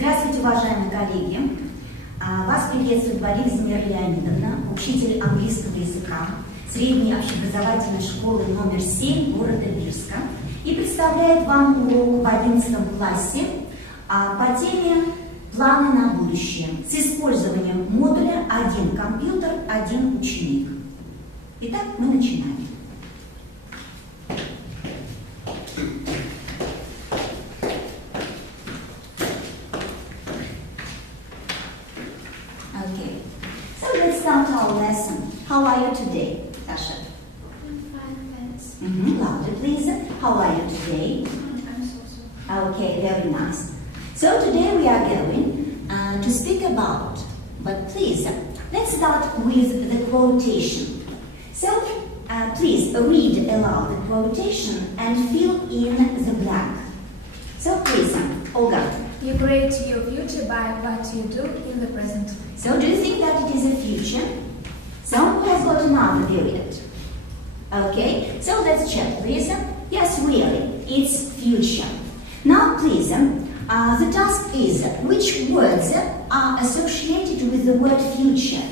Здравствуйте, уважаемые коллеги! Вас приветствует Валиева З Л, учитель английского языка средней общеобразовательной школы номер 7 города Бирска, и представляет вам урок в 11 классе по теме «Планы на будущее» с использованием модуля «Один компьютер, один ученик». Итак, мы начинаем. Okay, so let's start our lesson. How are you today, Sasha? I'm fine, thanks. Louder, please. How are you today? I'm so. Okay, very nice. So today we are going to speak about, but please, let's start with the quotation. So please read aloud the quotation and fill in the blank. So please, Olga. You create your future by what you do in the present. So do you think that it is a future? So who has got another period? Okay, so let's check, please. Yes, really, it's future. Now, please, the task is which words are associated with the word future?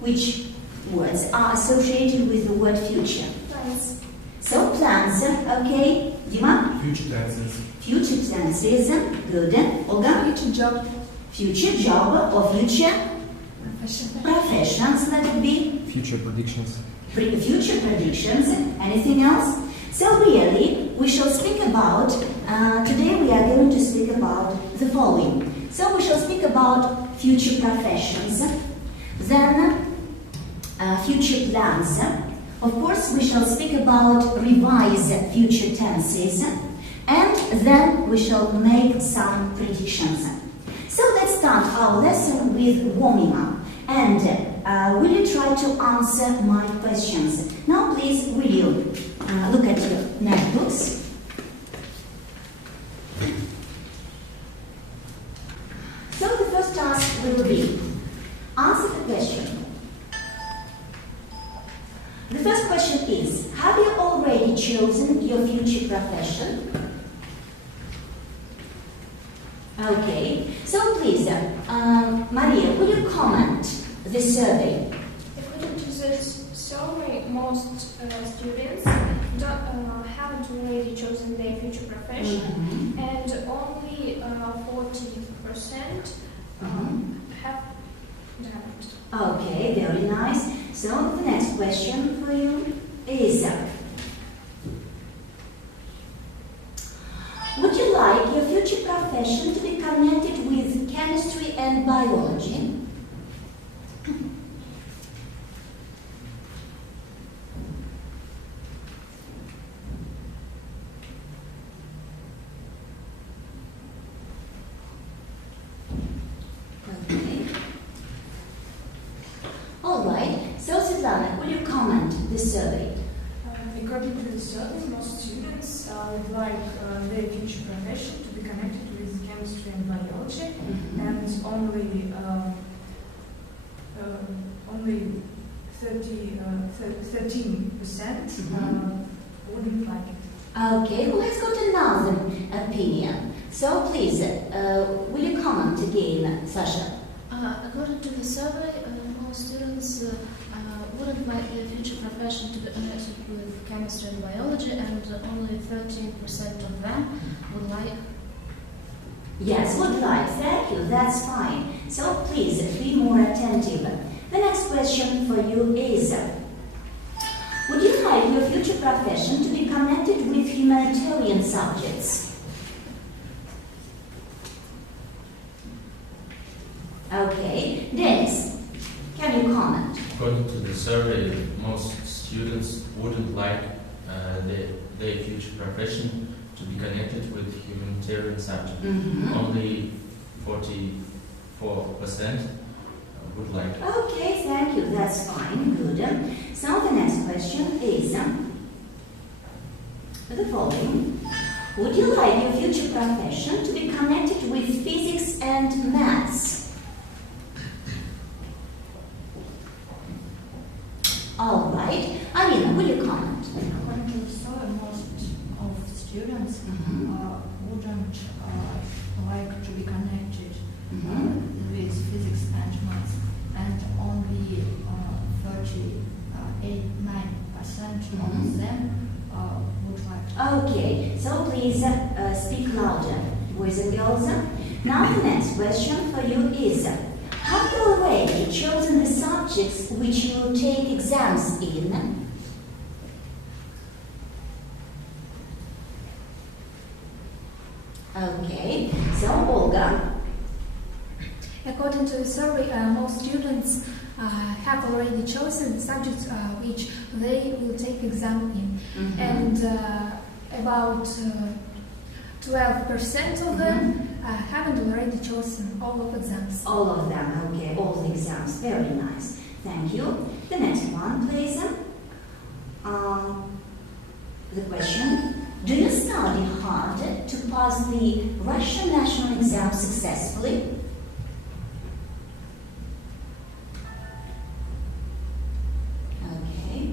Which words are associated with the word future? Plans. So plans, okay. Dima? Future tenses. Future tenses, good. Olga? Future job. Future job or future Profession. professions, let it be. Future predictions. Future predictions. Anything else? So really, we shall speak about, today we are going to speak about the following. So we shall speak about future professions, then future plans. Of course, we shall speak about revise future tenses, and then we shall make some predictions. So let's start our lesson with warming up. And will you try to answer my questions? Now please, will you look at your notebooks. So the first task will be answer the question. The first question is, have you already chosen your future profession? Okay, so please, Maria, will you comment the survey? According to this survey, most students haven't already chosen their future profession, and only 40% haven't. Okay, very nice. So the next question for you is, would you like your future profession to be connected with chemistry and biology? Okay. All right. So Svetlana, will you comment the survey? According to the survey, most students would like their future profession to be connected with chemistry and biology, and only 13% wouldn't like it. Okay, who has got another opinion? So please, will you comment again, Sasha? According to the survey, most students wouldn't like their future profession to be connected with chemistry and biology, and only 13% of them would like. Yes, would like. Thank you. That's fine. So please be more attentive. The next question for you is, would you like your future profession to be connected with humanitarian subjects? Okay. Dennis, can you comment? According to the survey, most students wouldn't like their future profession to be connected with humanitarian subjects. Only 44% would like. Okay, thank you. That's fine. Good. So the next question is the following. Would you like your future profession to be connected with physics and maths? All right. Alina, will you comment? According to the survey, most of students wouldn't like to be connected please speak louder, boys and girls. Now the next question for you is, have you already chosen the subjects which you will take exams in? Okay, so Olga. According to the survey, most students have already chosen the subjects which they will take exam in, and about 12% of them haven't already chosen all of exams. All of them, okay, all the exams, very nice. Thank you. The next one, please. The question, do you study hard to pass the Russian national exam successfully? Okay.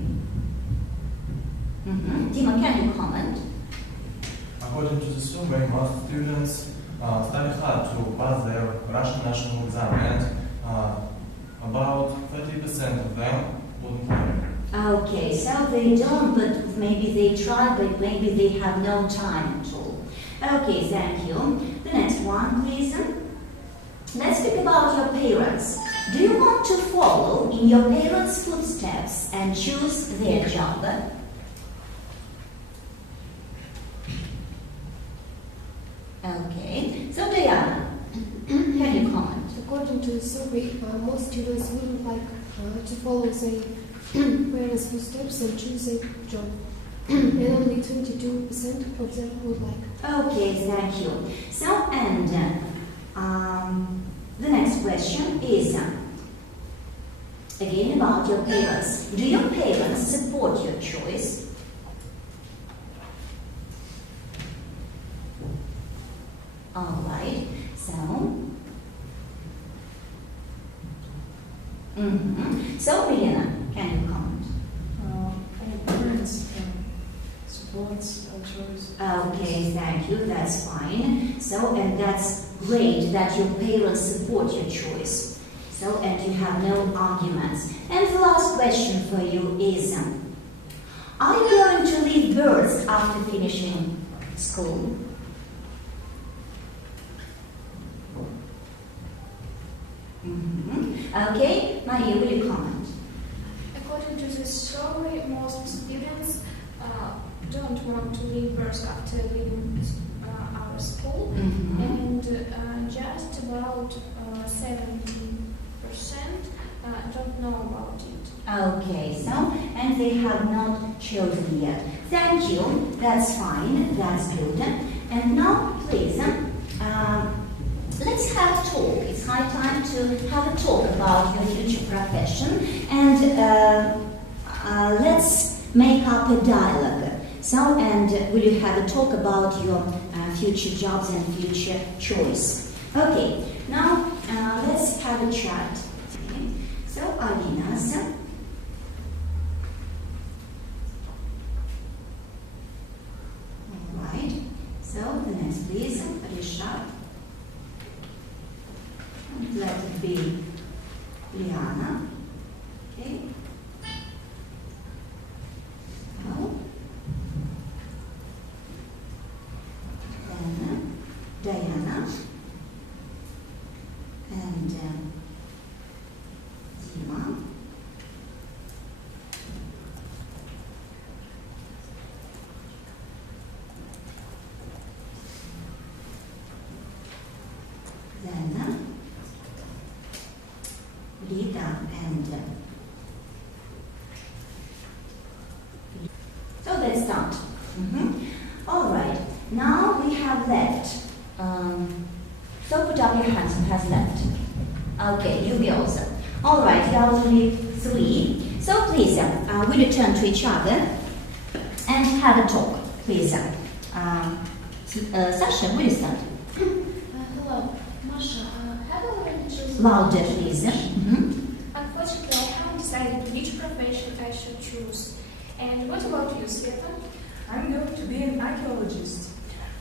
Dima, can you comment? According to the survey, most students study hard to pass their Russian national exam, and about 30% of them wouldn't learn. Okay, so they don't, but maybe they try, but maybe they have no time at all. Okay, thank you. The next one, please. Let's speak about your parents. Do you want to follow in your parents' footsteps and choose their job? Okay, so Diana, can you comment? According to the survey, most students wouldn't like to follow their parents' footsteps and choose a job. And only 22% of them would like. Okay, thank you. So, and the next question is again about your parents. Do your parents support your choice? All right. So, so Rihanna, can you comment? Our parents support our choice. Okay, thank you. That's fine. So, and that's great that your parents support your choice. So, and you have no arguments. And the last question for you is, are you going to leave birds after finishing school? Okay, Maria, will you comment? According to the survey, most students don't want to leave birth after leaving our school, and just about 70% don't know about it. Okay, so, and they have not chosen yet. Thank you, that's fine, that's good. And now, please, let's have a talk. It's high time to have a talk about your future profession, and let's make up a dialogue. So, and will you have a talk about your future jobs and future choice? Okay, now let's have a chat. Okay. So, Alina's. All right. So, the next, please, Risha. Let it be Liana. Okay. So, then Diana and Dima. Then Lida and so let's start. All right. Now we have left. So put up your hands who has left. Okay, you girls. All right, you are only 3. So please, will you turn to each other and have a talk, please. Sasha, will you start? Hello, Masha. Have you already chosen? Louder, please. Unfortunately, I haven't decided which profession I should choose. And what about you, Sveta? I'm going to be an archaeologist.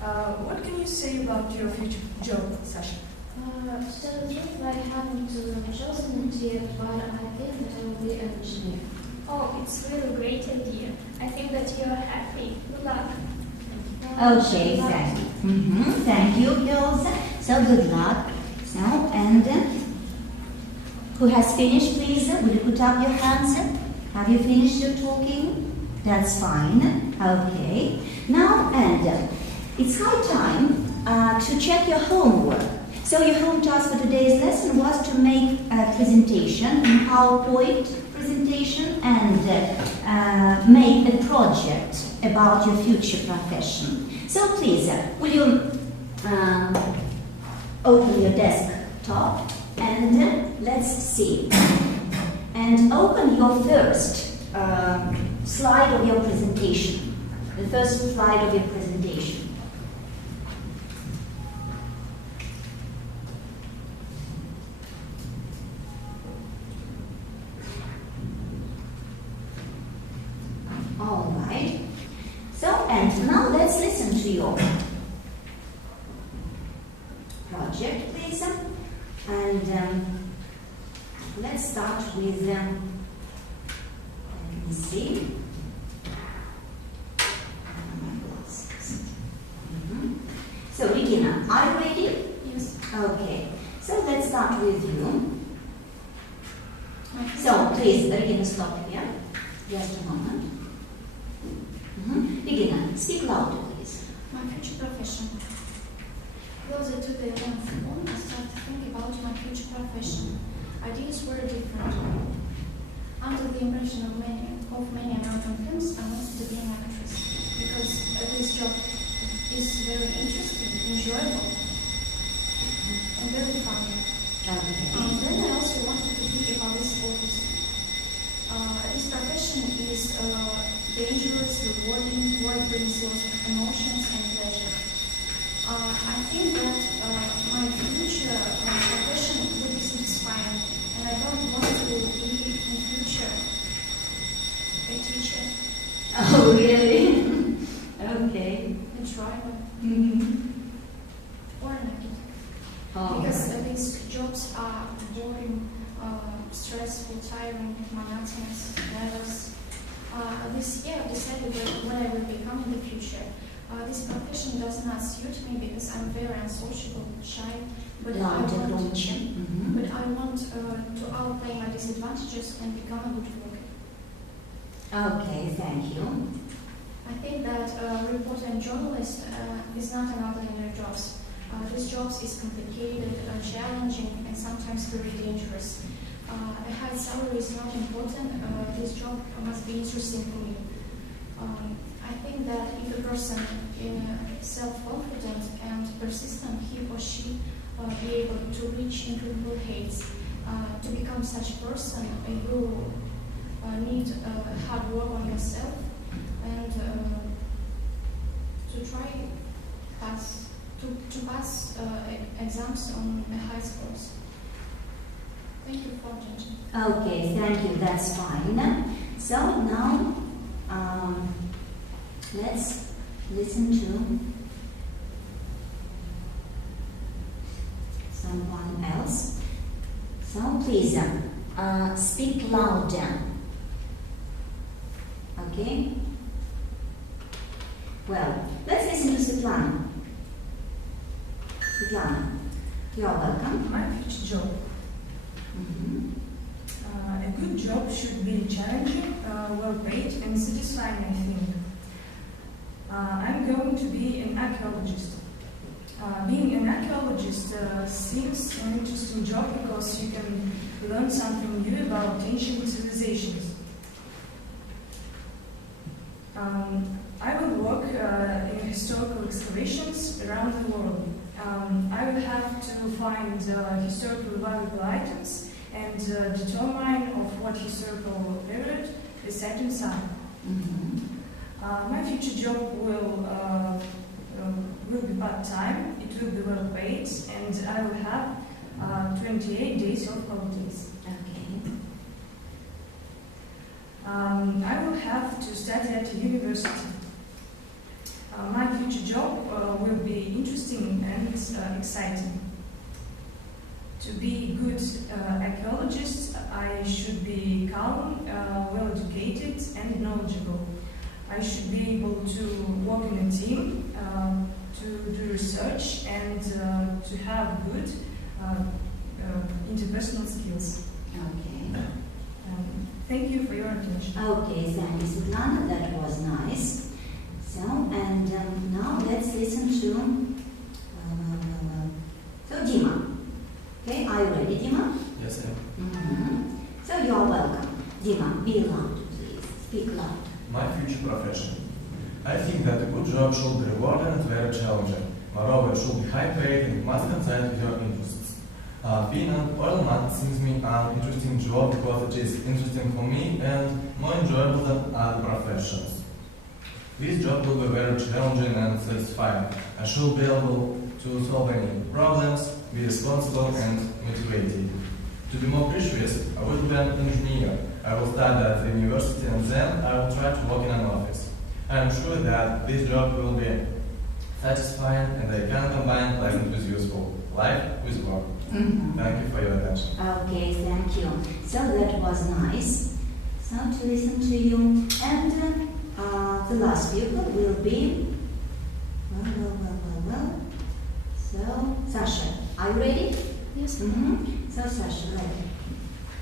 What can you say about your future job, Sasha? To tell the truth, I haven't chosen it yet, but I think that I will be an engineer. Oh, it's really a great idea. I think that you're happy. Good luck. Okay, exactly. Thank you, girls. So good luck. So, and who has finished, please? Will you put up your hands? Have you finished your talking? That's fine. Okay. Now, and it's high time to check your homework. So your home task for today's lesson was to make a presentation, a PowerPoint presentation, and make a project about your future profession. So please, will you open your desktop and let's see. And open your first slide of your presentation. The first slide of your presentation. All right. So, and now let's listen to your project, please. And let's start with, let me see. So, Regina, are you ready? Yes. Okay. So, let's start with you. So, please, Regina, stop here. Just a moment. Regina, speak louder, please. My future profession. Closer to the 11th form, I started to think about my future profession. Ideas were different. Under the impression of many American films, I wanted to be an actress because this job is very interesting, enjoyable, and very fun. Then I also wanted to be a police officer. This profession is dangerous, rewarding, work brings lots of emotions and pleasure. I think that my future profession will be satisfying, and I don't want to be in future a teacher. Oh, really? Okay. A driver. Or an actor. Oh, Because these jobs are boring, stressful, tiring, monotonous, nervous. This year I decided what I will become in the future. This profession does not suit me because I'm very unsociable, shy, but I want to outplay my disadvantages and become a good worker. Okay, thank you. I think that reporter and journalist is not an ordinary job. This job is complicated, challenging, and sometimes very dangerous. A high salary is not important. This job must be interesting for me. I think that if a person is self-confident and persistent, he or she be able to reach incredible heights. To become such a person, you need hard work on yourself and to try to pass exams on high scores. Thank you for attention. Okay, thank you. That's fine. So now let's listen to someone else. So please speak louder. Okay? Well, let's listen to Svetlana. Svetlana, you are welcome. My future job. A good job should be challenging, well paid, and satisfying, I think. I'm going to be an archaeologist. Being an archaeologist seems an interesting job because you can learn something new about ancient civilizations. I will work in historical excavations around the world. I will have to find historically valuable items and determine of what historical period is set inside. My future job will be part-time, it will be well paid, and I will have 28 days of holidays. Okay. I will have to study at a university. My future job will be interesting and exciting. To be a good archaeologist, I should be calm, well educated and knowledgeable. I should be able to work in a team, to do research and to have good interpersonal skills. Okay. Thank you for your attention. Okay, thank you, Svetlana. That was nice. So, and now let's listen to so Dima. Okay, are you ready, Dima? Yes, I am. Mm-hmm. So you are welcome. Dima, be loud, please. Speak loud. My future profession. I think that a good job should be rewarding and very challenging. Moreover, it should be high paid and must coincide with your interests. Being an oil man seems me an interesting job because it is interesting for me and more enjoyable than other professions. This job will be very challenging and satisfying. I should be able to solve any problems, be responsible and motivated. To be more precious, I will be an engineer. I will study at the university and then I will try to work in an office. I am sure that this job will be satisfying and I can combine pleasant with useful, life with work. Mm-hmm. Thank you for your attention. Okay, thank you. So that was nice. So to listen to you. And the last pupil will be, well. So, Sasha, are you ready? Yes. Mm-hmm. So, Sasha,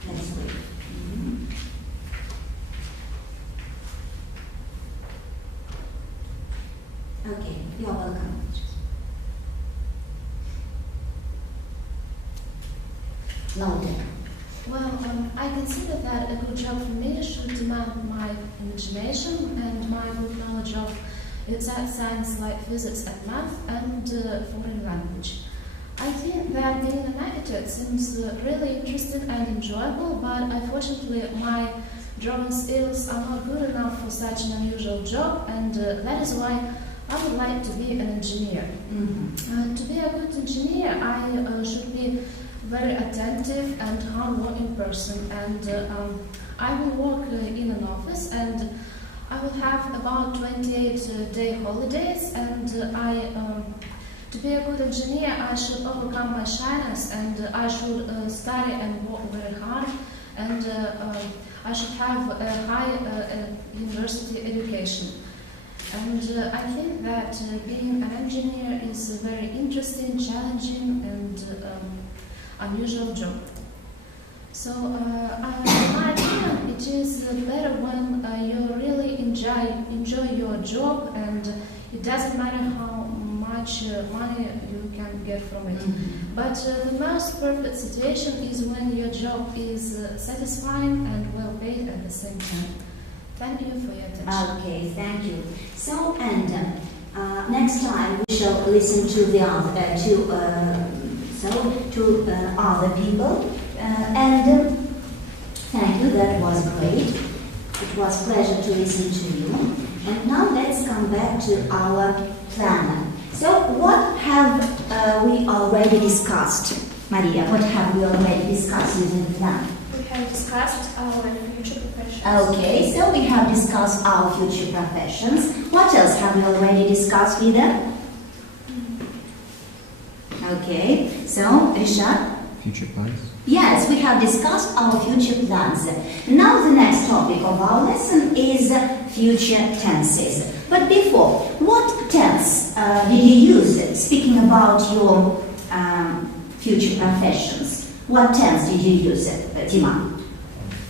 let's wait. Mm-hmm. Okay, you're welcome. Louder. Well, I consider that a good job for me should demand my imagination and my good knowledge of exact science like physics and math and foreign language. I think that being an architect seems really interesting and enjoyable, but unfortunately my drawing skills are not good enough for such an unusual job, and that is why I would like to be an engineer. Mm-hmm. To be a good engineer, I should be very attentive and hard-working person, and I will work in an office, and I will have about 28-day holidays, and to be a good engineer, I should overcome my shyness, and I should study and work very hard, and I should have a high university education. And I think that being an engineer is a very interesting, challenging, and unusual job. So, in my opinion, it is better when you really enjoy your job, and it doesn't matter how much money you can get from it. Mm-hmm. But the most perfect situation is when your job is satisfying and well paid at the same time. Thank you for your attention. Okay, thank you. So, and next time we shall listen to the other other people. And thank you. That was great. It was a pleasure to listen to you. And now let's come back to our planner. So, what have we already discussed, Maria? What have we already discussed using the plan? We have discussed our future professions. Okay, so we have discussed our future professions. What else have we already discussed with them? Okay, so Risha? Future plans? Yes, we have discussed our future plans. Now the next topic of our lesson is future tenses. But before, what tense did you use speaking about your future professions? What tense did you use, Dima?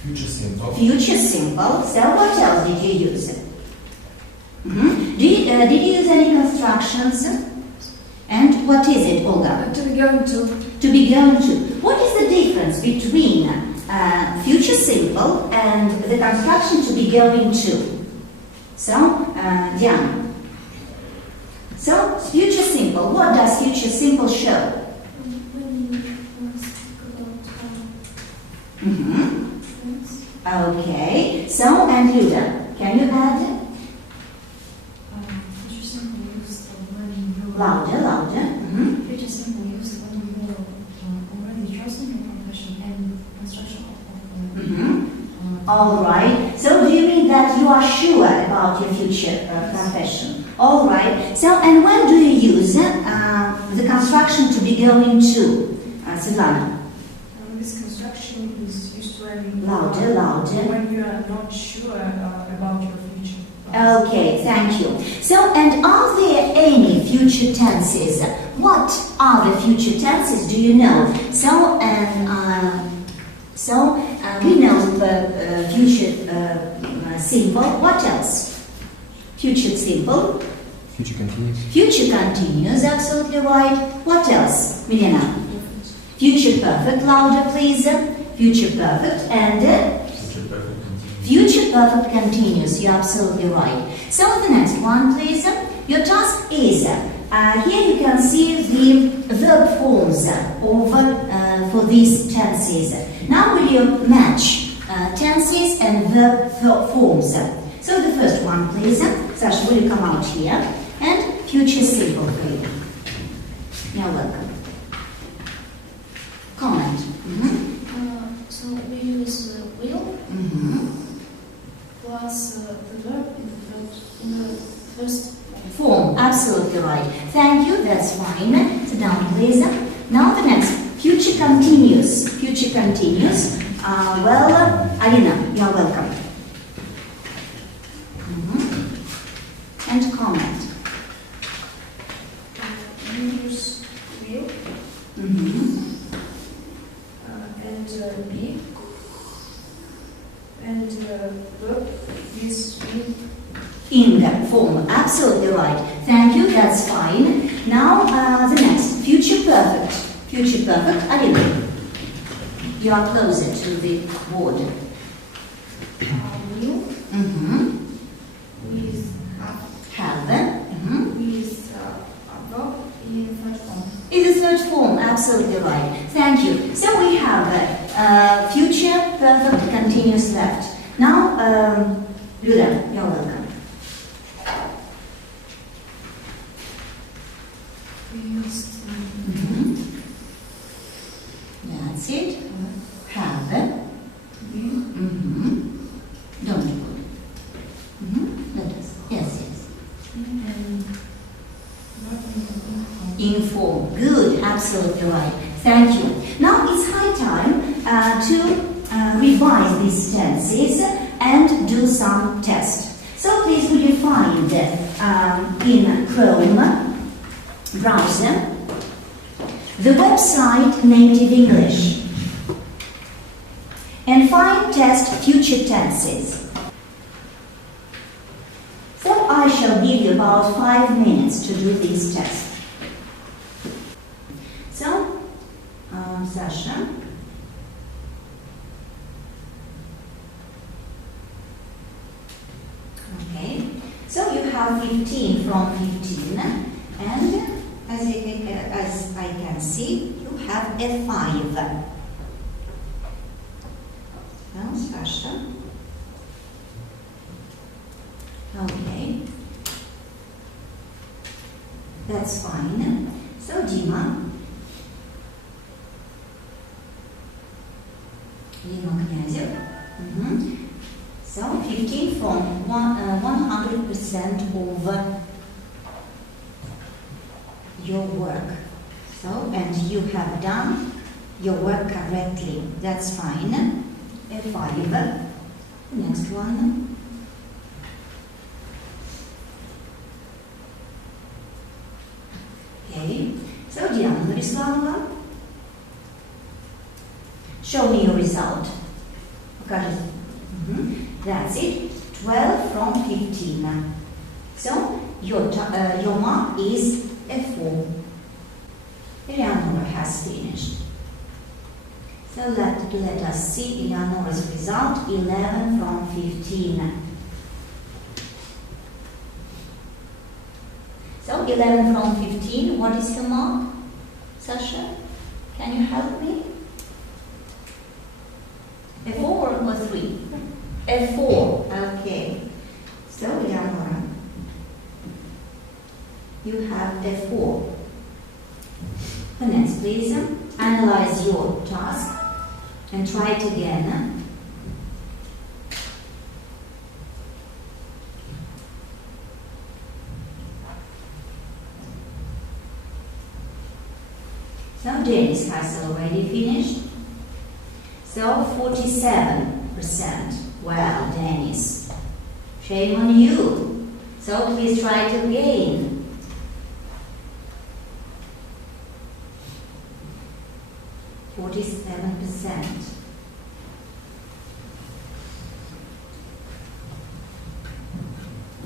Future simple. Future simple. So what else did you use? Mm-hmm. Did you use any constructions? And what is it, Olga? To be going to. To be going to. What is the difference between future simple and the construction to be going to? So, Diana. So, future simple. What does future simple show? Mm-hmm. Okay. So, and Luda, can you add? Future simple used when you Louder, louder. Mm-hmm. future simple used when you already chosen your profession and construction of Mm-hmm. All right. So, do you mean that you are sure about your future profession? All right. So, and when do you use the construction to be going to? Svetlana? This construction is used when Louder, louder. when you are not sure about your future. Okay, thank you. So, and are there any future tenses? What are the future tenses? Do you know? So, we know the future simple. What else? Future simple. Future continuous. Future continuous, absolutely right. What else, Milena? Future perfect, louder please. Future perfect and Future perfect continuous. future perfect continuous, you're absolutely right. So the next one please. Your task is, here you can see the verb forms for these tenses. Now will you match tenses and verb forms? So the first one please. Sasha, will you come out here? And future simple for you. You're welcome. Comment. So we use will plus the verb in the first Form, absolutely right. Thank you, that's fine. Sit down, please. Now the next, future continuous. Future continuous. Alina, you're welcome. And comment. We use will and be and verb is be. In the form, absolutely right. Thank you, that's fine. Now the next, future perfect. Future perfect, Alina. You are closer to the board. Will with Have. with a verb in third form. Is the third form, absolutely right. Thank you. So we have future perfect continuous left. Now, Luda, you're welcome. We used That's it. Have. Don't put. Let us. Yes, yes. and Inform. Good, absolutely right. Thank you. Now it's high time to revise these tenses and do some tests. So please will you find in Chrome browser the website Native English and find test future tenses. So I shall give you about 5 minutes to do this test. So, Sasha. Okay. So you have 15 from 15 and as I can see, you have a 5. Now, Sasha. Okay. That's fine. So, Dima. Dima Knyazyev. So, 15 from 100% of your work. So, and you have done your work correctly. That's fine. A 5. Next one. Okay. So, Diana Vladislavova, show me your result. Покажи. That's it. 12 from 15. So, your mark is a 4. Eleonora has finished. So let us see Eleonora's result, 11 from 15. So 11 from 15, what is your mark? Sasha, can you help me? A 4 or 3? A 4, okay. So Eleonora, you have a 4. The next, please, analyze your task and try it again. So Dennis has already finished. So 47%. Well, Dennis, Shame on you. So please try it again. %47.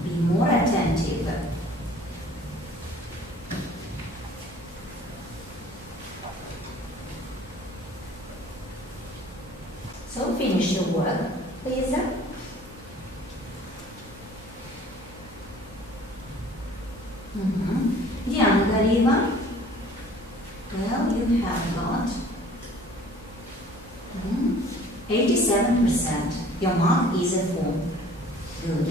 Be more attentive. So finish your work, please. Diana Gariva, well, you have got 87%. Your mark is a 4. Good.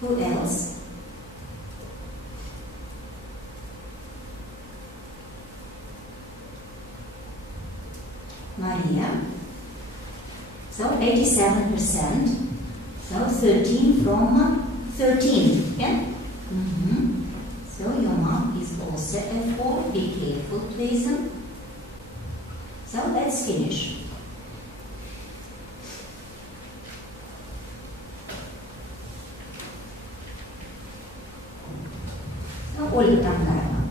Who else? Maria. So 87%. So 13 from 13. Yeah? So your mark is also a 4. Be careful, please. So let's finish. So Olga Tamgarova.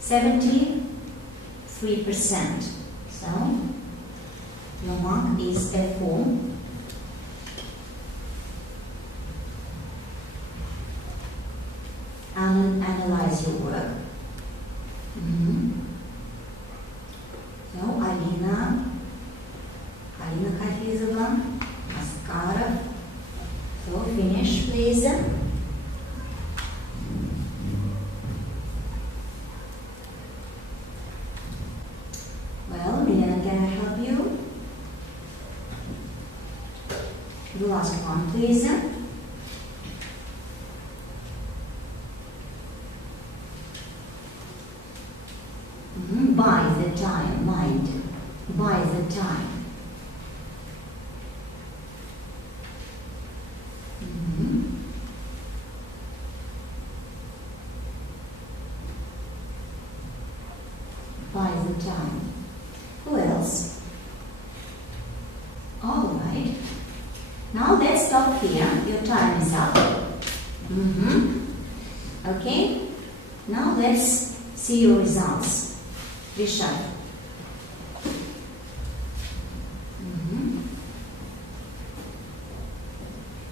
73%. So your mark is a 4. And analyze your work. So Alina Kafizova, Askarov. So finish, please. Well, Milena, can I help you? The last one, please. By the time, mind. By the time. By the time. Who else? All right. Now let's stop here. Your time is up. Okay. Now let's see your results. Rishad.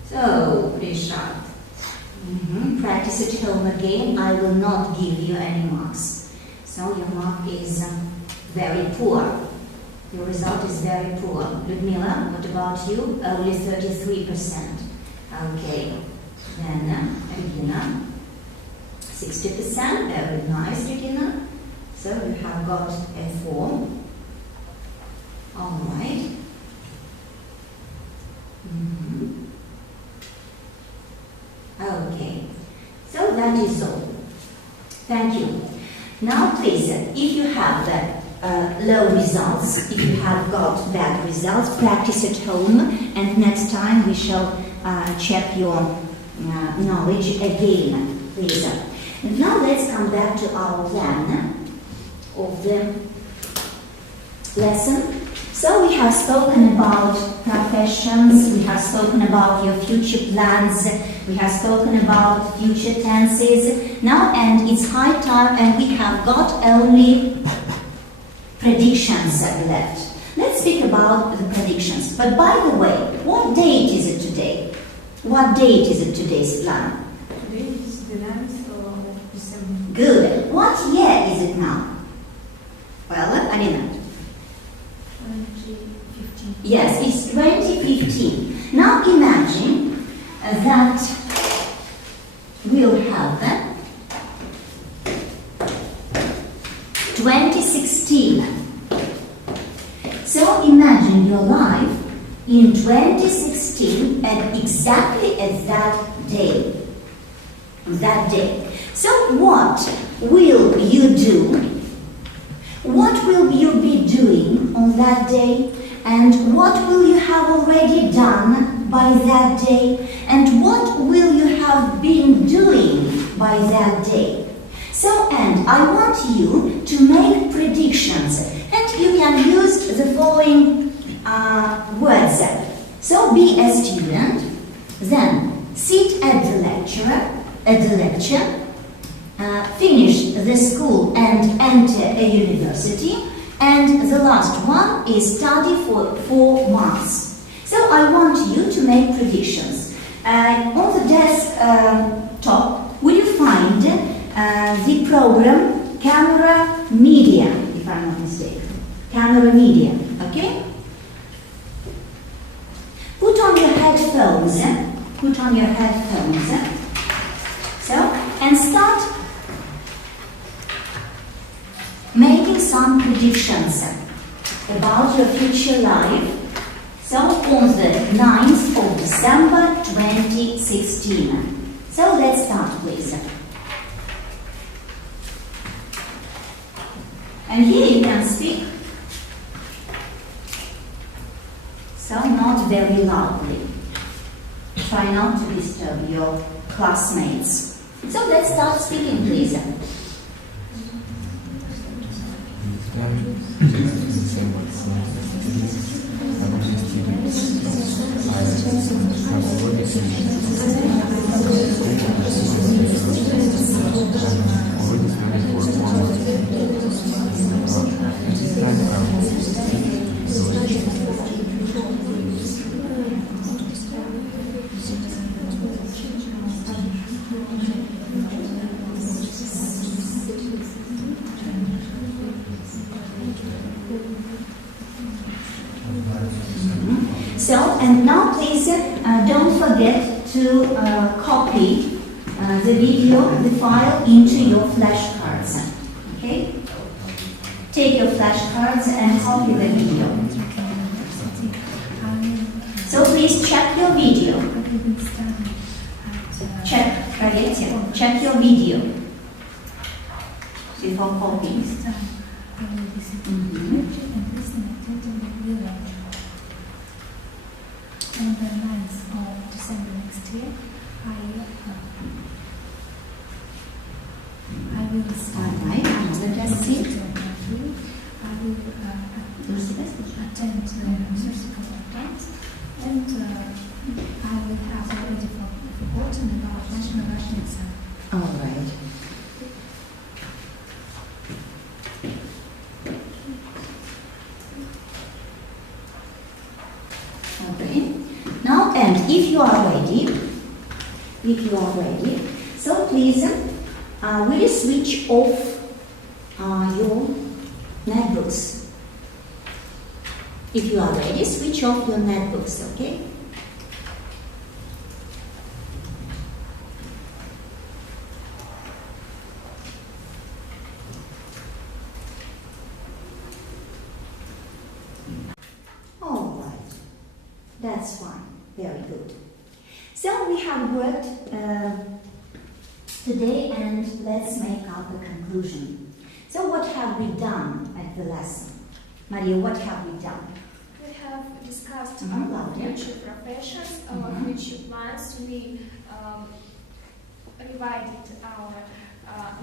So, Rishad, practice at home again. I will not give you any marks. So your mark is very poor. Your result is very poor. Ludmila, what about you? Only 33%. Okay. Then Regina, 60%. Very nice, Regina. So you have got a 4. All right. Okay. So that is all. Thank you. Now please, if you have low results, if you have got bad results, practice at home, and next time we shall check your knowledge again, please. And now let's come back to our plan of the lesson. So we have spoken about professions, we have spoken about your future plans, we have spoken about future tenses. Now, and it's high time, and we have got only predictions left. Let's speak about the predictions. But by the way, what date is it today? What date is it today, Svetlana? Today is the 9th of December. Good. What year is it now? Well, Alina. 2015. Yes, it's 2015. Now imagine that we'll have 2016. So imagine your life in 2016 and exactly at that day. So what will you do? What will you be doing on that day? And what will you have already done by that day? And what will you have been doing by that day? So, and and I want you to make predictions, and you can use the following words. So be a student, then sit at the lecture, finish the school and enter a university, and the last one is study for 4 months. So I want you to make predictions. On the desk top, will you find the program Camera Media, if I'm not mistaken. Camera Media, okay? Put on your headphones. So, and start making some predictions about your future life. So, on the 9th of December 2016. So, let's start, please. And here you can speak. So, not very loudly. Try not to disturb your classmates. So, let's start speaking, please. So, and now please don't forget to copy the video, the file into your flashcards. Okay? Take your flashcards and copy the video. So please check your video. Check your video before copying. On the 9th of December next year, I will start. I will attend the surgical class, and I will have already forgotten about National Russian exam. All right. Okay. Now, and if you are ready, so please, will you switch off your netbooks? If you are ready, switch off your netbooks, okay? All right. That's fine. Very good. So we have worked today, and let's make up a conclusion. So what have we done at the lesson? Maria, what have we done? We have discussed Mhm, our lovely. future professions, our Mhm. future plans. We revised our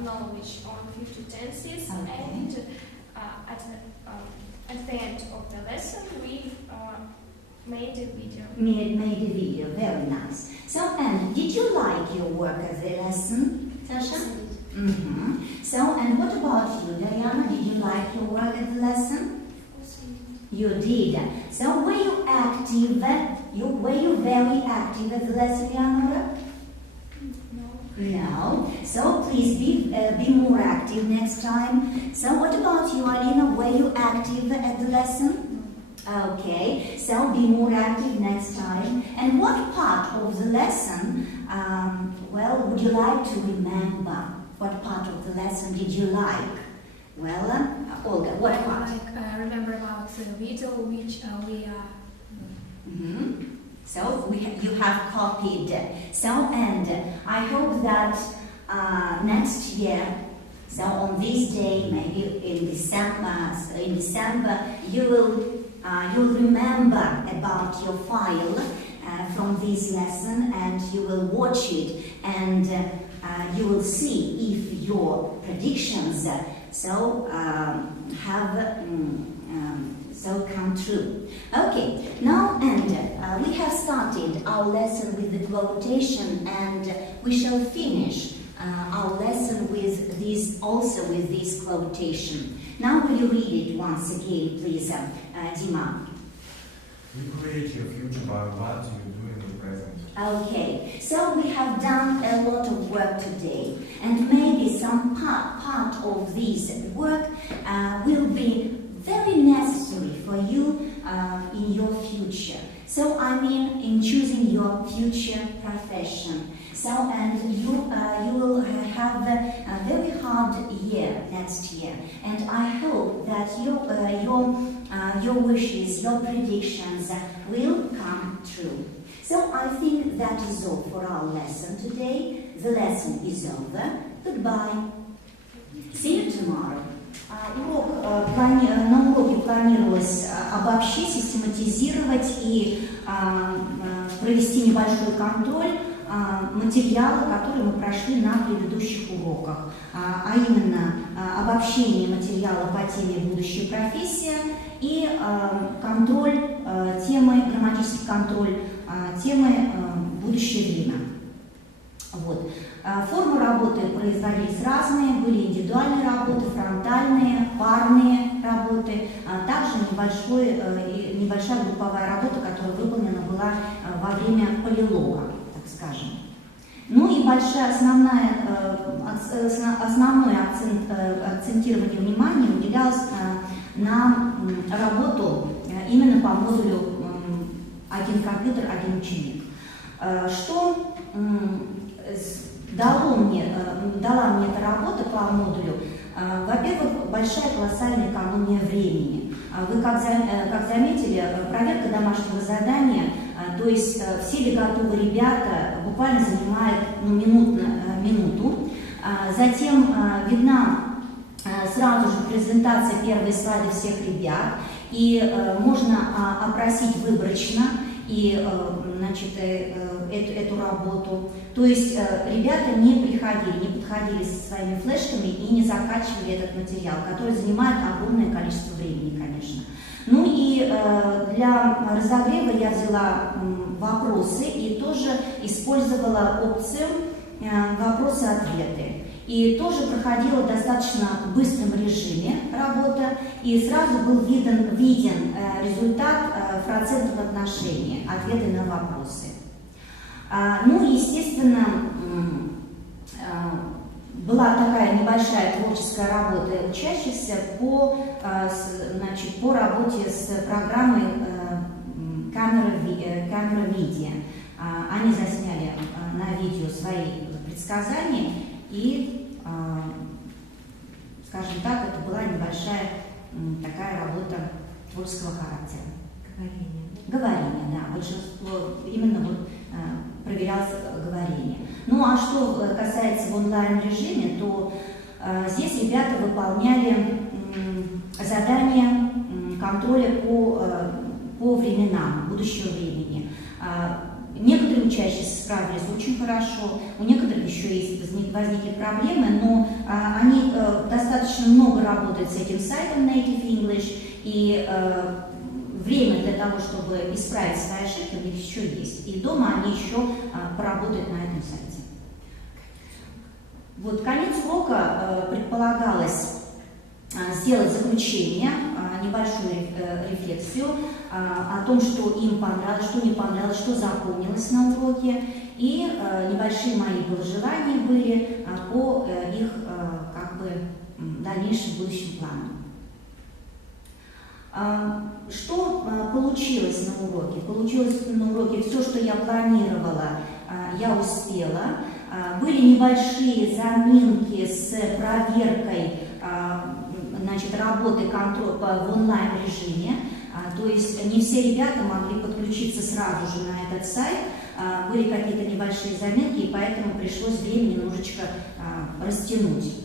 knowledge on future tenses, Okay. and at the end of the lesson, we made a video. Made a video. Very nice. So, and did you like your work at the lesson, Sasha? Mm-hmm. So, and what about you, Diana? Did you like your work at the lesson? You did. So, were you active? Were you very active at the lesson, Diana? No. So, please be more active next time. So, what about you, Alina? Were you active at the lesson? Okay, so be more active next time. And what part of the lesson, would you like to remember? What part of the lesson did you like? Well, Olga, what part? I remember about the video which we are. Mm-hmm. So you have copied. So, and I hope that next year, so on this day, maybe in December, you'll remember about your file from this lesson, and you will watch it and you will see if your predictions come true. Okay, now we have started our lesson with the quotation, and we shall finish our lesson with this quotation. Now will you read it once again, please, Dima? You create your future by what you do in the present. Okay, so we have done a lot of work today, and maybe some part of this work will be very necessary for you in your future. So I mean in choosing your future profession. So and you will have a very hard year next year, and I hope that your wishes, your predictions will come true. So I think that is all for our lesson today. The lesson is over. Goodbye. See you tomorrow. На уроке планировалось обобщить, систематизировать и провести небольшой контроль материала, которые мы прошли на предыдущих уроках, а именно обобщение материала по теме «Будущая профессия» и контроль темы, грамматический контроль темы «Будущее время». Вот. Формы работы производились разные, были индивидуальные работы, фронтальные, парные работы, а также небольшая групповая работа, которая выполнена была во время полилога, так скажем. Ну и основное акцентирование внимания уделялось на работу именно по модулю «Один компьютер, один ученик». Что дала мне эта работа по модулю? Во-первых, большая колоссальная экономия времени. Вы, как заметили, проверка домашнего задания, то есть все ли готовы ребята, буквально занимает минуту. Затем видна сразу же презентация, первые слайды всех ребят, и можно опросить выборочно и эту работу. То есть ребята не подходили со своими флешками и не закачивали этот материал, который занимает огромное количество времени, конечно. Ну и для разогрева я взяла вопросы и тоже использовала опцию вопросы-ответы. И тоже проходила в достаточно быстром режиме работа, и сразу был виден результат в процентном отношении, ответы на вопросы. Ну и, естественно, была такая небольшая творческая работа учащихся по работе с программой камера видео. Они засняли на видео свои предсказания, и, скажем так, это была небольшая такая работа творческого характера. Говорение, да, большинство именно проверялось говорение. Ну а что касается в онлайн-режиме, то здесь ребята выполняли задания контроля по временам, будущего времени. Некоторые учащиеся справились очень хорошо, у некоторых еще возникли проблемы, но они достаточно много работают с этим сайтом Native English, и время для того, чтобы исправить свои ошибки, у них еще есть. И дома они еще поработают на этом сайте. Вот, конец урока предполагалось сделать заключение, небольшую рефлексию о том, что им понравилось, что не понравилось, что запомнилось на уроке, и небольшие мои пожелания были по их дальнейшим будущим планам. Что получилось на уроке? Получилось на уроке все, что я планировала, я успела. Были небольшие заминки с проверкой работы контроля в онлайн-режиме. То есть не все ребята могли подключиться сразу же на этот сайт. Были какие-то небольшие заминки, и поэтому пришлось время немножечко растянуть.